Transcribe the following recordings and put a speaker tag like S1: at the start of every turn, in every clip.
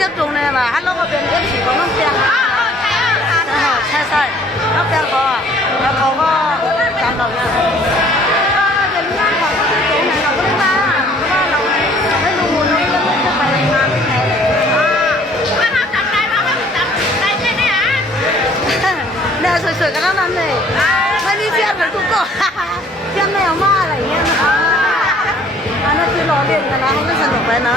S1: เจ้าจุงเนี่ยมาฮัลโหลก็เป็นเอฟซีของน้องเปียงนะใช่ใช่น้องเปียงเขาอะแล้วเขาก็จำเราเนี่ยก็เป็นงานของพี่จุงเนี่ยเราก็เลยมาเพราะว่าเราเราไม่รู้เราไม่รู้จะไปงานที่ไหนเลยเนี่ยสวยๆกันทั้งนั้นเลยไม่มีเพี้ยนเหมือนทุกคนเพี้ยนแมวมาอะไรอย่างเงี้ยนะคะอันนั้นคือล้อเล่นกันนะให้มันสนุกไปนะ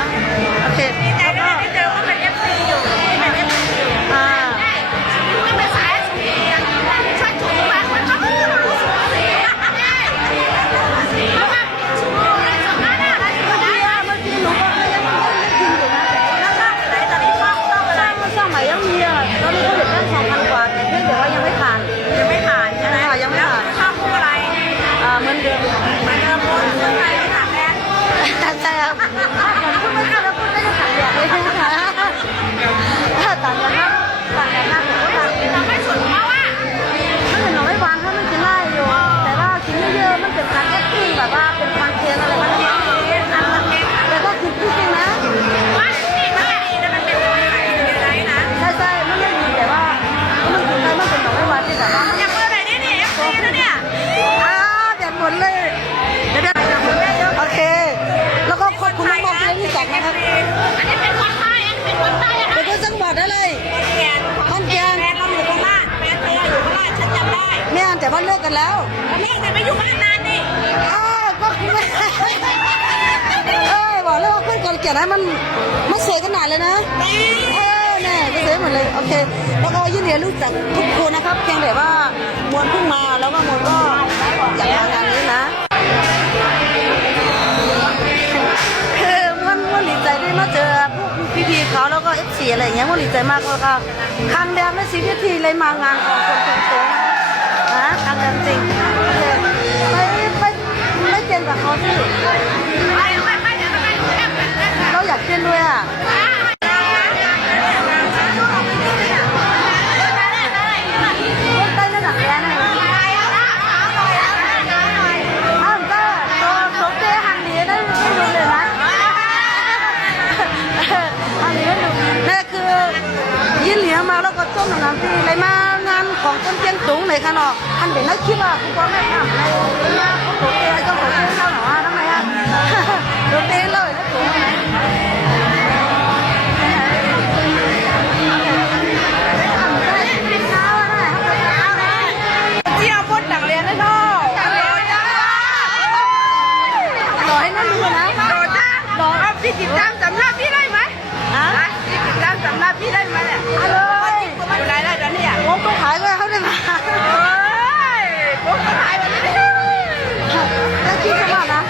S1: ว่าเลิกกันแล้วแม่
S2: แต่ไปอยู่บ้านนานนี่
S1: อ้าวก็ไม่เอ้ยบอกเลยว่าเพื่อนคนเกลียดให้มันมันเสียขนาดเลยนะเออแน่ก็เสียหมดเลยโอเคแล้วก็ยินดีรู้จักทุกคนนะครับเพียงแต่ว่ามวลเพิ่งมาแล้วก็มวลก็อยากมางานนี้นะคือมวนมวนดีใจได้มาเจอพวกพี่ๆเขาแล้วก็เอฟซีอะไรอย่างเงี้ยมวนดีใจมากแล้วก็ครั้งแรกในชีวิตที่เลยมางานของคนตรงๆ นะครั้งจริงโอเคไปไปไม่เจนกับเขาสิ
S2: เรา
S1: อยากเต้นด้วยอะคนใต้ระดับแย่หน่อยอ้าวก็ตัวตัวเต้หันดีได้ไม่รู้เลยนะอันนี้ก็ดูนี่คือยินเหลียมาแล้วก็ต้มน้ำตีเลยมางา ของต้นเจียงตุงเลยค่ะเนาะอันเป็นนักคิดว่าคุณพ่อแม่ทำในงานของตัวเต้เจ้าของเต้เจ้าหนอทำไมอะตัวเต้เลยนะตัว
S2: เที่ยวบนหนังเรียนได้ท่าโดจ้าร
S1: อให้นั่นดูนะ
S2: โดจ้าโดเอาพี่ติดตามสำนักพี่ได้ไหม
S1: ฮะ
S2: พี่ติดตามสำนักพี่ได้ไหมเนี่ย
S1: เอาเล
S2: อยู่ไหนได้ตอนนี้
S1: วงไปขาย ชื่อตลอดนะ